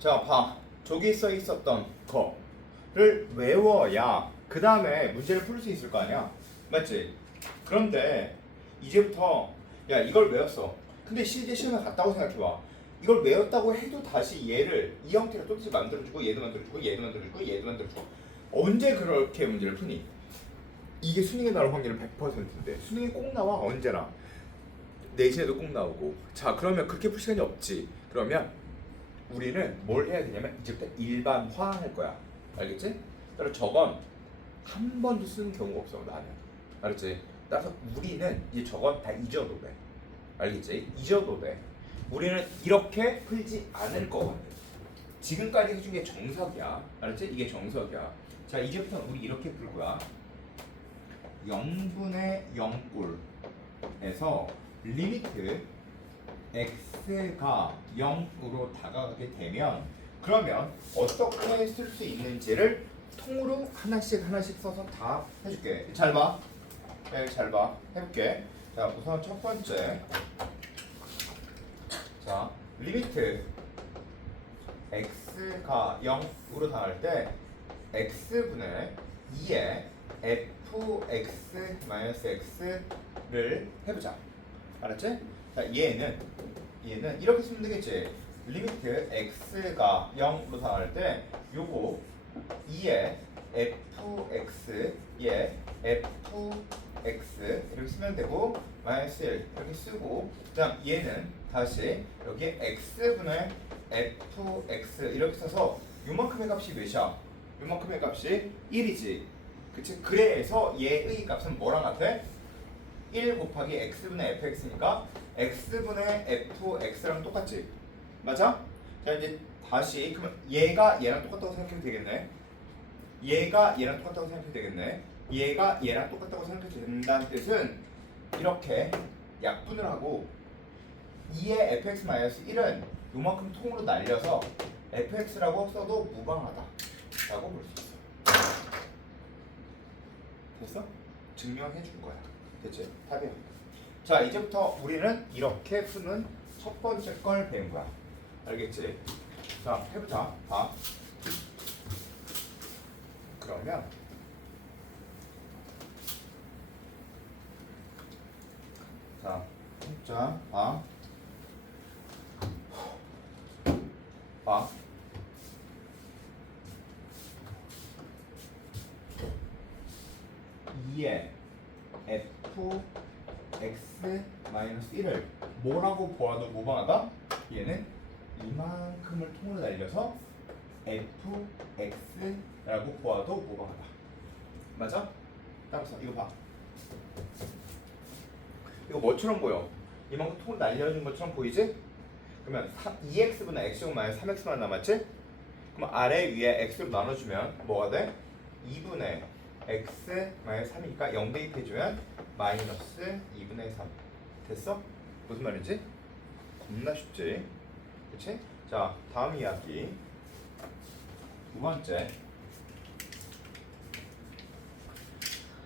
자, 봐. 저기 써 있었던 거를 외워야 그 다음에 문제를 풀 수 있을 거 아니야? 맞지? 그런데 이제부터 야 이걸 외웠어. 근데 실제 시험에 갔다고 생각해봐. 이걸 외웠다고 해도 다시 얘를 이 형태로 똑같이 만들어주고 얘도 만들어주고 얘도 만들어주고 얘도 만들어주고 언제 그렇게 문제를 푸니? 이게 수능에 나올 확률은 100%인데 수능에 꼭 나와 언제나 내신에도 꼭 나오고 자 그러면 그렇게 풀 시간이 없지 그러면 우리는 뭘 해야 되냐면 이제부터 일반화 할 거야 알겠지? 따라서 저건 한 번도 쓰는 경우가 없어 나는 알았지? 따라서 우리는 이제 저건 다 잊어도 돼 알겠지? 잊어도 돼 우리는 이렇게 풀지 않을 거거든 지금까지 해준 게 정석이야 알았지? 이게 정석이야 자 이제부터 우리 이렇게 풀 거야 0분의 0꼴에서 리미트 x가 0으로 다가가게 되면 그러면 어떻게 쓸 수 있는지를 통으로 하나씩 하나씩 써서 다 해줄게. 잘 봐. 네, 잘 봐. 해볼게. 자, 우선 첫 번째. 자, 리미트 x가 0으로 다갈 때 x분의 2의 fx-x를 해보자. 알았지? 자, 얘는 얘는 이렇게 쓰면 되겠지. 리미트 x가 0으로 다갈 때 요거 2의 fx 예 fx 이렇게 쓰면 되고 마이너스 1 이렇게 쓰고 그다음 얘는 다시 여기 x분의 fx 이렇게 써서 요만큼의 값이 몇이야? 요만큼의 값이 1이지. 그치? 그래서 얘의 값은 뭐랑 같아? 1 곱하기 x분의 fx니까 x분의 fx랑 똑같지? 맞아? 자 이제 다시 그러면 얘가 얘랑 똑같다고 생각해도 되겠네 얘가 얘랑 똑같다고 생각해도 되겠네 얘가 얘랑 똑같다고 생각해도 된다는 뜻은 이렇게 약분을 하고 2의 fx-1은 요만큼 통으로 날려서 fx라고 써도 무방하다 라고 볼 수 있어 됐어? 증명해 줄 거야 됐지? 답이야 자 이제부터 우리는 이렇게 푸는 첫 번째 걸 배운 거야 알겠지? 자 해보자 봐 그러면 자 자, 봐. 봐. 이 에 f x 마이너스 1을 뭐라고 보아도 모방하다? 얘는 이만큼을 통으로 날려서 f x라고 보아도 모방하다. 맞아? 따라서 이거 봐. 이거 뭐처럼 보여? 이만큼 통으로 날려준 것처럼 보이지? 그러면 2x분의 x제곱 마이너스 3x만 남았지? 그럼 아래 위에 x로 나눠주면 뭐가 돼? 2분의 x 마이너스 3이니까 0 대입해주면 마이너스 2분의 3 됐어? 무슨 말인지? 겁나 쉽지? 그치? 자 다음 이야기 두 번째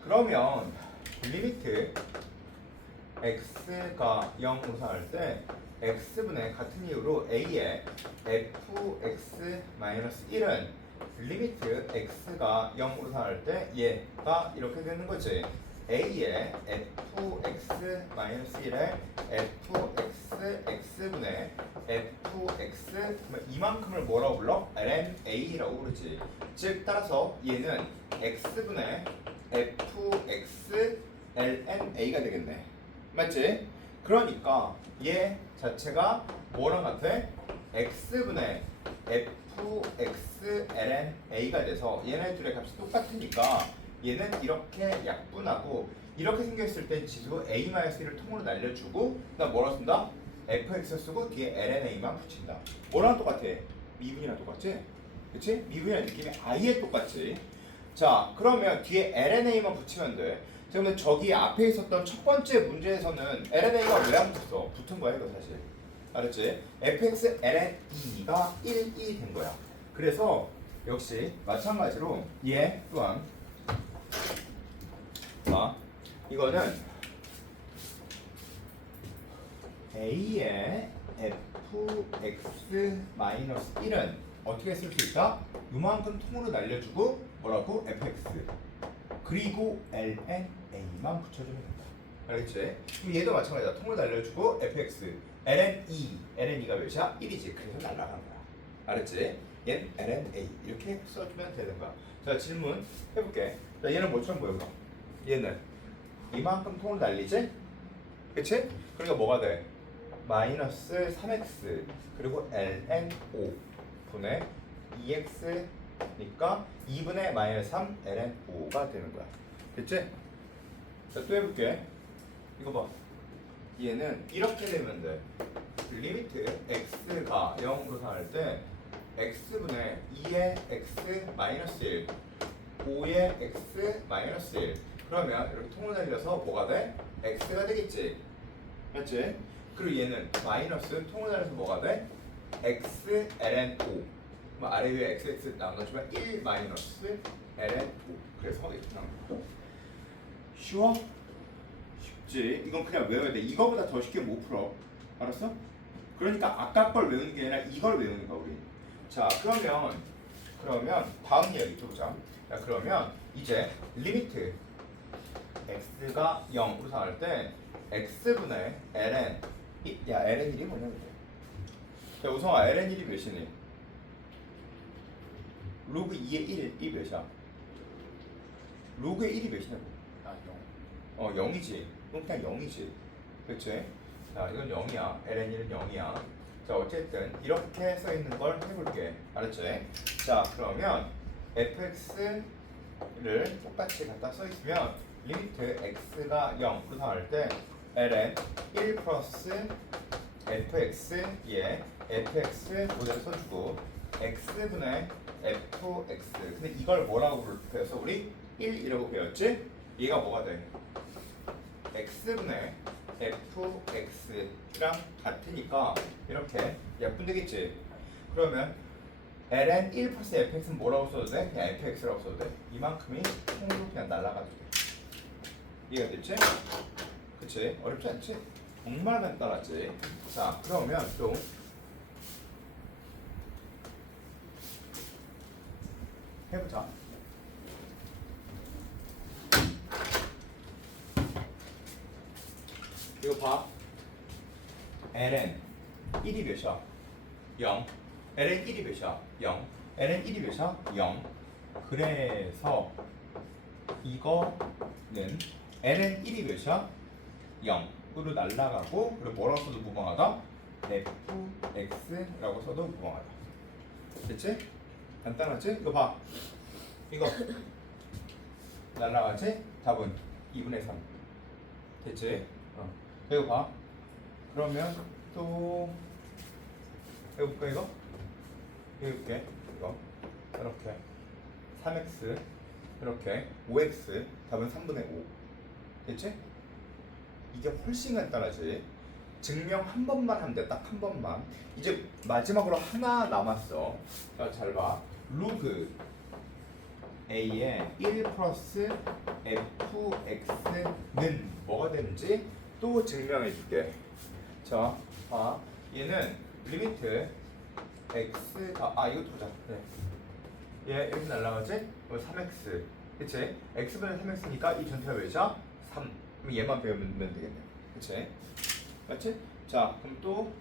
그러면 리미트 x가 0으로 할때 x분의 같은 이유로 a의 fx-1은 리미트 x가 0으로 할때 얘가 이렇게 되는 거지 a의 fx-1의 fx-x분의 fx 그러면 이만큼을 뭐라고 불러? lna라고 부르지 즉 따라서 얘는 x분의 fx lna가 되겠네 맞지? 그러니까 얘 자체가 뭐랑 같아? x분의 fx ln a가 돼서 얘네 둘의 값이 똑같으니까 얘는 이렇게 약분하고 이렇게 생겼을 때 지수 a-1을 통으로 날려주고 그다음 뭐라 쓴다? fx 쓰고 뒤에 lna만 붙인다 뭐랑 똑같아? 미분이랑 똑같지? 그치? 미분이랑 느낌이 아예 똑같지 자 그러면 뒤에 lna만 붙이면 돼 그러면 저기 앞에 있었던 첫 번째 문제에서는 LNA가 왜 안 붙었어? 붙은 거야 이거 사실 알았지? fx ln2가 1이 된 거야 그래서 역시 마찬가지로 얘 또한 자 이거는 a의 fx 마이너스 1은 어떻게 쓸 수 있다? 요만큼 통으로 날려주고 뭐라고? fx 그리고 ln a만 붙여주면 된다. 알겠지? 그럼 얘도 마찬가지다. 통으로 날려주고 fx ln e ln e가 몇이야? 1이지. 그래서 날라간 거야. 알았지? 얘는 ln a 이렇게 써주면 되는 거야. 자 질문 해볼게. 자 얘는 뭐처럼 보여? 그럼? 얘는 이만큼 통으로 날리지? 그치? 그러니까 뭐가 돼? 마이너스 3x 그리고 ln 5 분의 2x니까 2분의 마이너스 3 ln 5가 되는 거야. 됐지? 자, 또 해볼게. 이거 봐. 얘는 이렇게 되면 돼. 리미트 x가 0으로 상할 때 x분의 2의 x 마이너스 1 5의 x 마이너스 1 그러면 이렇게 통을 날려서 뭐가 돼? x가 되겠지 맞지? 그리고 얘는 마이너스 통을 날려서 뭐가 돼? x ln 5뭐 아래 위에 x x 나눠주면 1 마이너스 ln 5 그래서 이렇게 나온 거야 쉬워? 쉽지 이건 그냥 외워야 돼 이거보다 더 쉽게 못 풀어 알았어? 그러니까 아까 걸 외우는 게 아니라 이걸 외우는 거야 우리 자 그러면 그러면 다음 이야기 또 보자 자 그러면 이제 리미트 x가 0으로 상할 때 x분의 ln 이- 야 ln 1이 뭐냐 근데 자 우성아 ln 1이 몇이니? 로그 2의 1이 몇이야? 로그의 1이 몇이냐고 아, 영. 어 0이지 그럼 그냥 0이지 그치? 자 이건 0이야 ln1은 0이야 자 어쨌든 이렇게 써 있는 걸 해볼게 알았지? 자 그러면 fx를 똑같이 갖다 써 있으면 리미트 x가 0으로 상할 때 ln 1 플러스 fx에 fx 모델 써주고 x분의 fx 근데 이걸 뭐라고 배웠어 우리? 1이라고 배웠지? 얘가 뭐가 돼? x분의 fx랑 같으니까 이렇게 약분 되겠지 그러면 ln 1 플러스 fx는 뭐라고 써도 돼? 그냥 fx라고 써도 돼 이만큼이 통으로 그냥 날아가도 돼 이해가 됐지? 그치? 어렵지 않지? 정말 간단하지 자 그러면 또 해보자 이거 봐. Ln 1이 몇이야? 0. ln 1이 몇이야? 0. ln 1이 몇이야? 0. 그래서 이거는 ln 1이 몇이야? 0으로 날라가고 그리고 뭐라고 써도 무방하다? fx라고 써도 무방하다. 됐지? 간단하지? 이거 봐. 이거 날라가지? 답은 2분의 3. 됐지? 어. 이거 봐. 그러면 또 해볼까 이거? 해볼게. 이거 이렇게 3x 이렇게 5x 답은 3분의 5. 됐지? 이게 훨씬 간단하지. 증명 한 번만 하면 돼. 딱 한 번만. 이제 마지막으로 하나 남았어. 자, 잘 봐. 로그 a의 1 플러스 fx는 뭐가 되는지 또 증명해 줄게. 자, 봐. 얘는 리미트 x가 아 이것도 보자. 네. 얘 이렇게 날라가지? 그럼 3x. 그치? x분의 3x니까 이 전체가 몇이야? 3. 그럼 얘만 배우면 되겠네. 그치? 맞지? 자, 그럼 또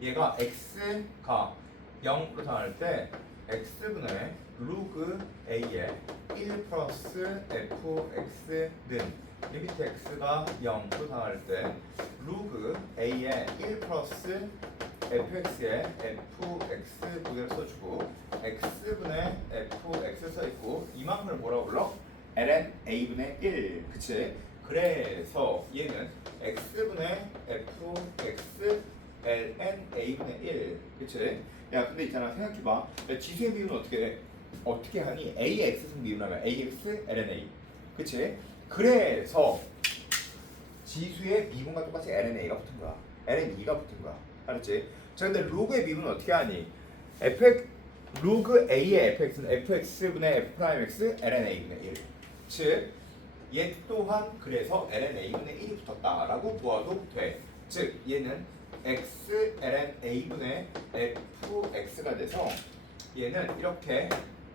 얘가 x가 0으로 당할 때 x분의 로그 a의 1 플러스 fx는 리미트 x가 0으로 당할 때 로그 a의 1 플러스 fx의 fx 그대로 써주고 x분의 fx 써있고 이만큼을 뭐라고 불러? ln a분의 1 그치? 그래서 얘는 x분의 fx ln a분의 1 그치? 야 근데 있잖아 생각해봐 야, 지수의 미분은 어떻게 돼? 어떻게 하니? a의 x승 미분하면 ax ln a 그치? 그래서 지수의 미분과 똑같이 ln a가 붙은 거야 ln 2가 붙은 거야 알았지? 자 근데 로그의 미분은 어떻게 하니? fx 로그 a의 fx는 fx분의 f 프라임 x ln a분의 1 즉, 얘 또한 그래서 ln a분의 1이 붙었다라고 보아도 돼. 즉, 얘는 x ln a분의 fx가 돼서 얘는 이렇게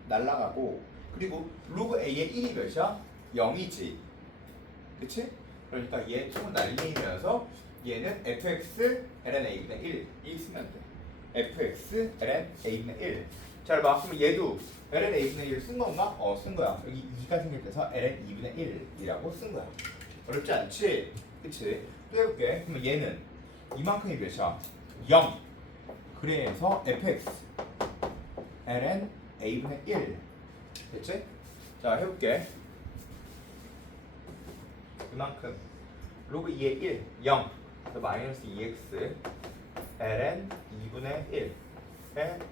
날라가고 그리고 로그 a의 1이 몇이야? 0이지 그치? 그러니까 얘 총 날리면서 얘는 fx ln a분의 1 이 쓰면 돼 fx ln a분의 1 잘 봐. 그럼 얘도 ln a분의 1 쓴 건가? 어, 쓴 거야. 여기 2가 생겼대서 ln 2분의 1이라고 쓴 거야. 어렵지 않지? 그치? 또 해볼게. 그러면 얘는 이만큼이 몇이야? 0. 그래서 fx ln a분의 1 됐지? 자, 해볼게. 이만큼 로그 2의 1, 0 그래서 마이너스 2x ln 2분의 1에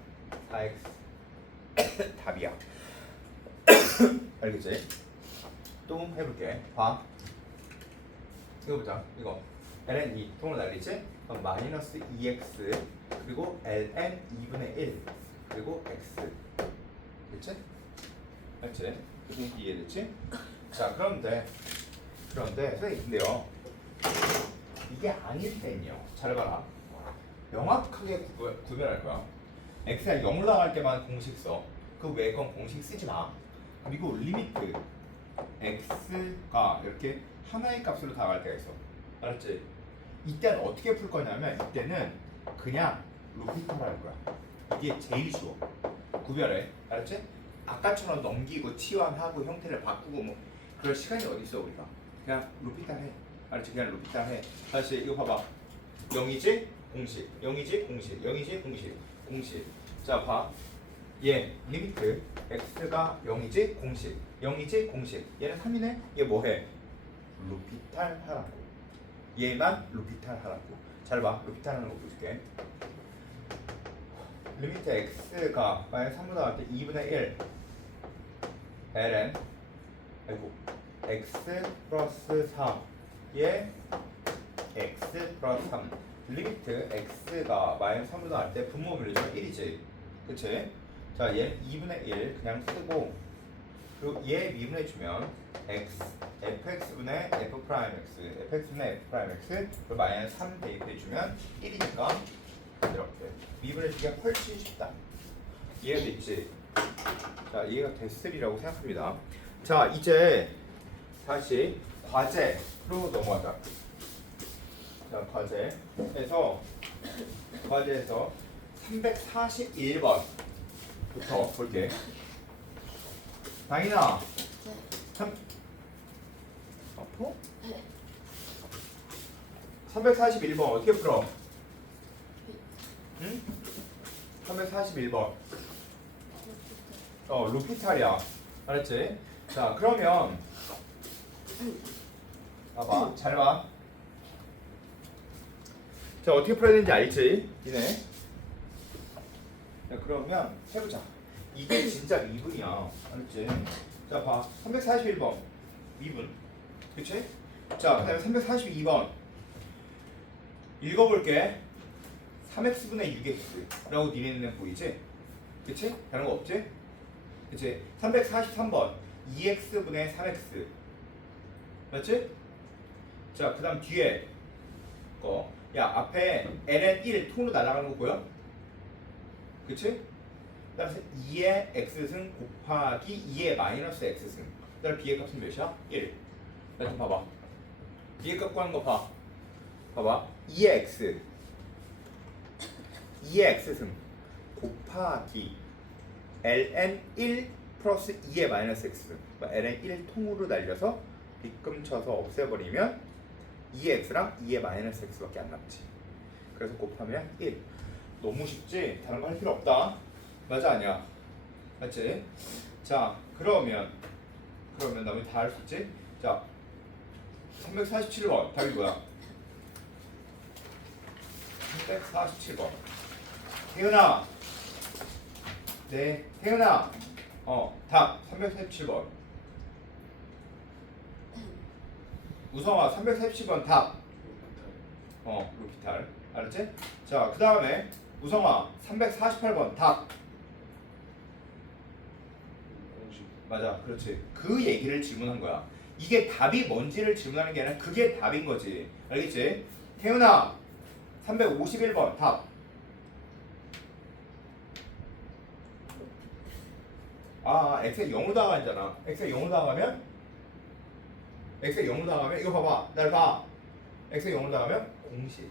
4x 답이야 알겠지? 또 해볼게 봐 이거 보자 이거 ln 2 통을 날리지? 그럼 마이너스 2x 그리고 ln 2분의 1 그리고 x 됐지? 알지? 무슨 이해됐지? 자 그런데 그런데 선생님 근데요. 이게 아닐 때는요. 잘 봐라. 명확하게 구별, 구별할 거야. x가 0 올라갈 때만 공식 써그 외에 건 공식 쓰지 마. 그리고 리미트. x가 이렇게 하나의 값으로 다가갈 때가 있어. 알았지? 이때는 어떻게 풀 거냐면 이때는 그냥 루피터로 할 거야. 이게 제일 쉬워. 구별해. 알았지? 아까처럼 넘기고 치환하고 형태를 바꾸고 뭐 그럴 시간이 어디 있어 우리가 그냥 루피탈 해 알았지? 그냥 루피탈 해 다시 이거 봐봐 0이지? 공식 0이지? 공식 0이지? 공식 공식 자 봐. 얘 리미트 x가 0이지? 공식 0이지? 공식 얘는 3이네? 얘 뭐해? 루피탈 하라고 얘만 루피탈 하라고 잘 봐. 루피탈 하는 거 보여줄게 리미트 x가 만약 3보다 나올 때 2분의 1 ln 아이고 x 플러스 3에 x 플러스 3 리미트 x가 마이너스 3보다 나올 때 분모 비율이 1이지. 그치? 자 얘는 2분의 1 그냥 쓰고 그리고 얘 미분해 주면 x fx분의 f 프라임 x fx분의 f 프라임 x 그리고 마이너스 3 대입해 주면 1이니까 이렇게 미분해 주기가 훨씬 쉽다. 이해가 됐지? 자 이해가 됐으리라고 생각합니다. 자 이제 다시 과제로 넘어가자 자 과제에서 과제에서 341번부터 볼게 당인아 네. 3 아파? 341번 어떻게 풀어? 응? 341번 어 루피탈이야 알았지? 자 그러면 봐봐 잘 봐 자 어떻게 풀어야 되는지 알지? 니네 자 그러면 해보자 이게 진짜 미분이야 알았지? 자 봐 341번 미분 그치? 자 그다음에 342번 읽어볼게 3x분의 6x라고 니네는 보이지? 그치? 다른 거 없지? 그치? 343번 2x분의 3x 맞지? 자, 그 다음 뒤에 거. 야, 앞에 ln 1 통으로 날아가는 거 보여? 그치? 그 다음에 2의 x승 곱하기 2의 마이너스 x승 그 다음에 b의 값은 몇이야? 1 나좀 봐봐 b의 값 구하는 거 봐. 봐봐 2의 x 2의 x승 곱하기 ln 1 플러스 2의 마이너스 x 그러니까 ln 1 통으로 날려서 빗금 쳐서 없애버리면 2x랑 2의 마이너스 x밖에 안 남지 그래서 곱하면 1 너무 쉽지? 다른 거 할 필요 없다 맞아 아니야? 맞지? 자 그러면 그러면 나머지 다 할 수 있지? 자 347번 답이 뭐야? 347번 태은아 네 태은아 어답 347번 우성아 347번 답 어, 루피탈. 알았지? 자, 그 다음에 우성아 348번 답. 공식 맞아, 그렇지. 그 얘기를 질문한 거야. 이게 답이 뭔지를 질문하는 게 아니라 그게 답인 거지. 알겠지? 태훈아 351번 답. 아, x에 0으로 나가잖아. x에 0으로 나가면 x에 0으로 나가면 이거 봐봐. 날 봐. x에 0으로 나가면 공식.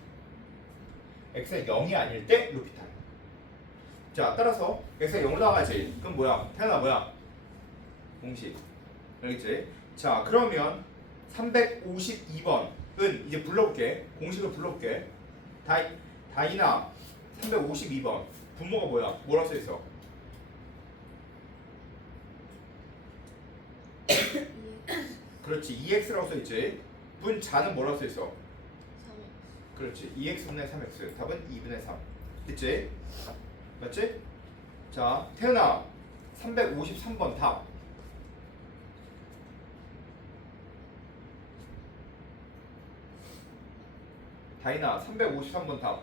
x에 0이 아닐 때 루피탈. 자, 따라서 x에 0으로 나가지. 그럼 뭐야? 태어나 뭐야? 공식. 알겠지? 자, 그러면 352번은 이제 불러볼게. 공식을 불러볼게. 다이, 다이나 352번. 분모가 뭐야? 뭐라 써 있어? 그렇지. 2x라고 써 있지. 분 자는 뭐라고 써 있어? 그렇지. 2x분의 3x. 답은 2분의 3. 됐지? 맞지? 자, 태연아. 353번 답. 다이나 353번 답.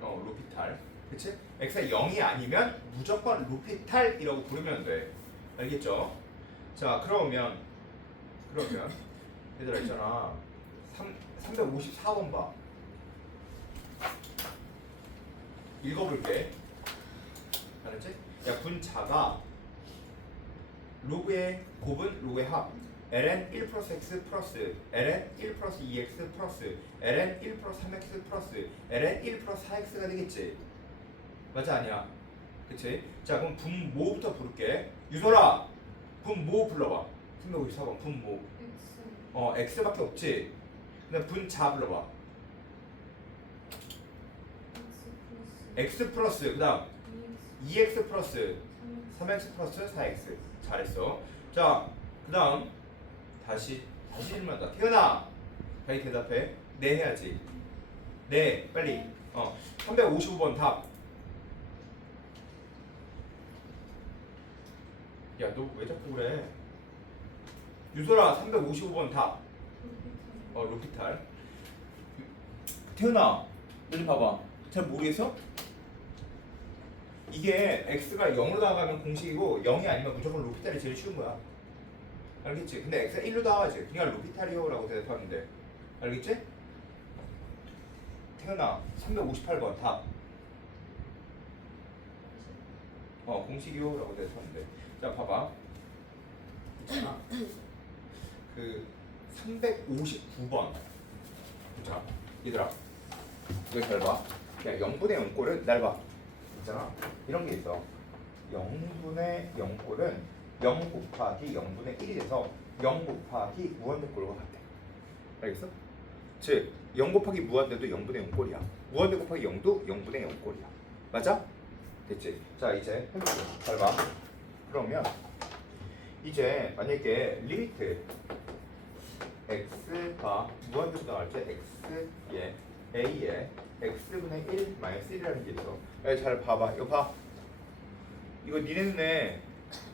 어, 루피탈. 그치? x가 0이 아니면 무조건 루피탈이라고 부르면 돼. 알겠죠? 자, 그러면 그러면 얘들아 있잖아. 3 354번 봐. 읽어볼게. 알았지? 야, 분자가 로그의 곱은 로그의 합. ln 1 플러스 x 플러스 ln 1 플러스 2x 플러스 ln 1 플러스 3x 플러스 ln 1 플러스 4x가 되겠지. 맞아 아니야? 그치? 자 그럼 분모부터 부를게. 유솔아, 분 모 불러봐. 354번 분모. 어 x밖에 없지. 근데 분자 불러봐. x 플러스 그다음 2x 플러스 3x 플러스 4x 잘했어. 자 그다음 다시 다시 질문한다. 태연아, 빨리 대답해. 네 해야지. 네 빨리. 어 355번 답. 야 너 왜 자꾸 그래? 유솔아 355번 답. 어 루피탈. 태연아, 너 좀 봐봐. 잘 모르겠어? 이게 x가 0으로 나가면 공식이고 0이 아니면 무조건 루피탈이 제일 쉬운 거야. 알겠지? 근데 x가 1로 나가지. 그냥 루피탈이요라고 대답하면 돼. 알겠지? 태연아, 358번 답. 어, 공식이요라고 대답하면 돼. 자, 봐봐. 그 359번. 자, 얘들아. 여기 잘 봐. 야, 0분의 0꼴은 날 봐. 있잖아. 이런 게 있어. 0분의 0꼴은 0 곱하기 0분의 1이 돼서 0 곱하기 무한대꼴과 같아. 알겠어? 즉, 0 곱하기 무한대도 0분의 0꼴이야. 무한대 곱하기 0도 0분의 0꼴이야. 맞아? 됐지? 자, 이제 해볼게. 잘 봐. 그러면 이제 만약에 리미트 x가 무한대로 나갈 때 x에 a에 x분의 1 마이너스 1이라는 게 있어. 야, 잘 봐봐. 이거 봐. 이거 니네 눈에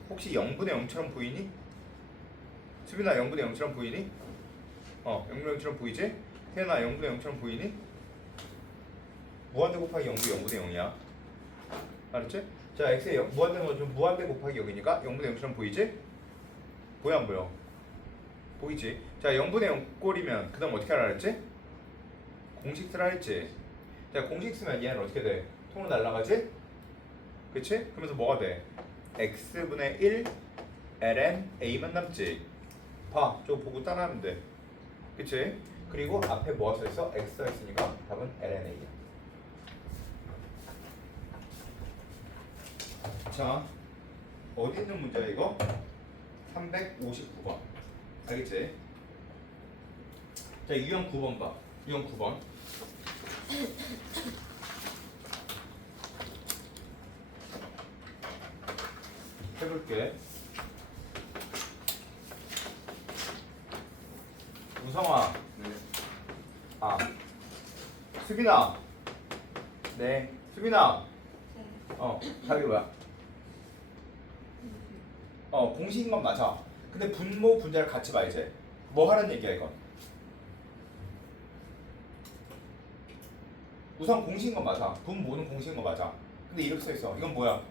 혹시 0분의 0처럼 보이니? 수빈아 0분의 0처럼 보이니? 어, 0분의 0처럼 보이지? 태연아 0분의 0처럼 보이니? 무한대 곱하기 0도 0분의 0이야. 알았지? 자, x의 0, 무한대 좀 무한대 곱하기 0이니까 0분의 0처럼 보이지? 보여 안 보여? 보이지? 자, 0분의 0 꼴이면 그 다음 어떻게 하라 그랬지? 공식 쓰라 했지? 자, 공식 쓰면 얘는 어떻게 돼? 통으로 날아가지? 그치? 그러면서 뭐가 돼? x분의 1 ln a만 남지. 봐, 저거 보고 따라하면 돼. 그치? 그리고 앞에 뭐가 써있어? x가 있으니까 답은 ln a야. 자, 어디 있는 문제야 이거? 359번. 알겠지? 자, 유형 9번 봐. 유형 9번. 해볼게. 우성아. 아. 수빈아. 네. 수빈아. 어, 답이 뭐야? 어, 공식인 건 맞아. 근데 분모 분자를 같이 봐 이제. 뭐 하는 얘기야 이건? 우선 공식인 건 맞아. 분모는 공식인 건 맞아. 근데 이렇게 써 있어. 이건 뭐야?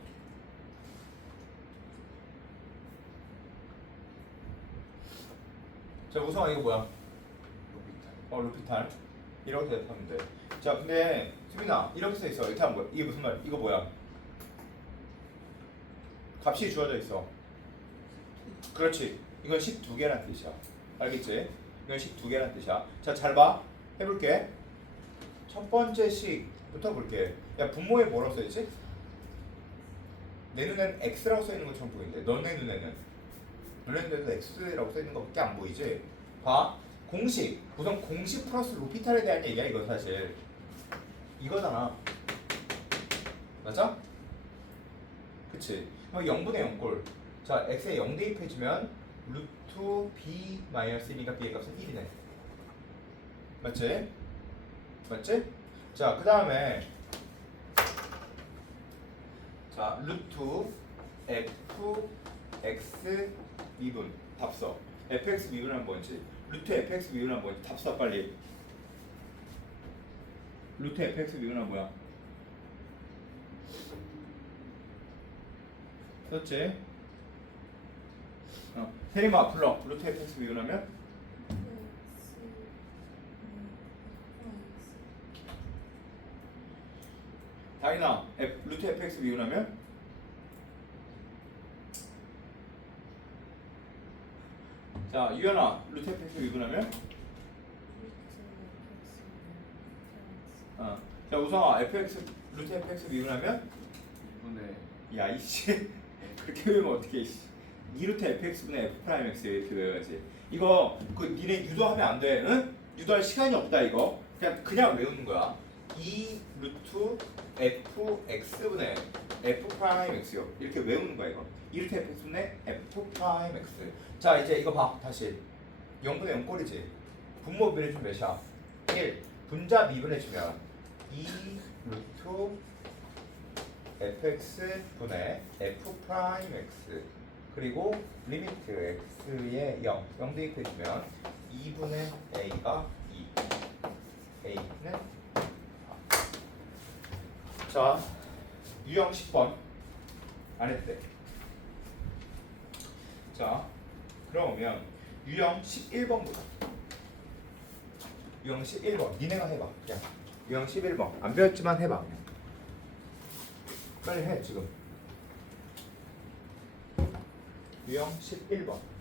자, 우성아 이거 뭐야? 어 루피탈 이렇게 대답하면 돼. 자 근데 수빈아 이렇게 써 있어. 하면 뭐야? 이게 무슨 말? 이거 뭐야? 값이 주어져 있어. 그렇지. 이건 12개란 뜻이야. 알겠지? 이건 12개란 뜻이야. 자, 잘 봐. 해볼게. 첫 번째 식부터 볼게. 야, 분모에 뭐라고 써있지? 내 눈에는 X라고 써있는 것처럼 보이는데 너네 눈에는 너네 눈에도 X라고 써있는 것밖에 안 보이지? 봐. 공식. 우선 공식 플러스 루피탈에 대한 얘기야, 이거 사실. 이거잖아. 맞아? 그치? 그럼 0분의 0꼴. 자, x에 0 대입해주면 루트 b 마이너스 1이니까 b의 값은 1이네. 맞지? 맞지? 자, 그 다음에 자, 루트 f x 미분 답 써. fx 미분은 뭔지. 루트 fx 미분은 뭔지 답 써, 빨리. 루트 fx 미분은 뭐야? 썼지? 어. 세리마 불러. 루트 fx 미분하면 다이나 F, 루트 fx 미분하면 자 유연아 루트 fx 미분하면 어. 자 우성아 fx 루트 fx 미분하면 2분의 야 이씨 그렇게 외우면 어떻게 이씨? 2루트 fx분의 f 프라임 x 이렇게 외워야지 이거 그 니네 유도하면 안 돼. 응? 유도할 시간이 없다 이거. 그냥 그냥 외우는 거야. 2 루트 f x분의 f 프라임 x요. 이렇게 외우는 거야 이거. 2루트 fx분의 f 프라임 x. 자 이제 이거 봐 다시. 0분의 0 꼴이지. 분모 미분해주면 몇이야 1 분자 미분해 주면. 2 루트 fx 분의 f 프라임 x 그리고 리미트 x의 0 0 대입해주면 2분의 a가 2 a는 자 유형 10번 안 했대. 자 그러면 유형 11번 보자 유형 11번 니네가 해봐 야 유형 11번 안 배웠지만 해봐. 빨리 해 지금. 유형 11번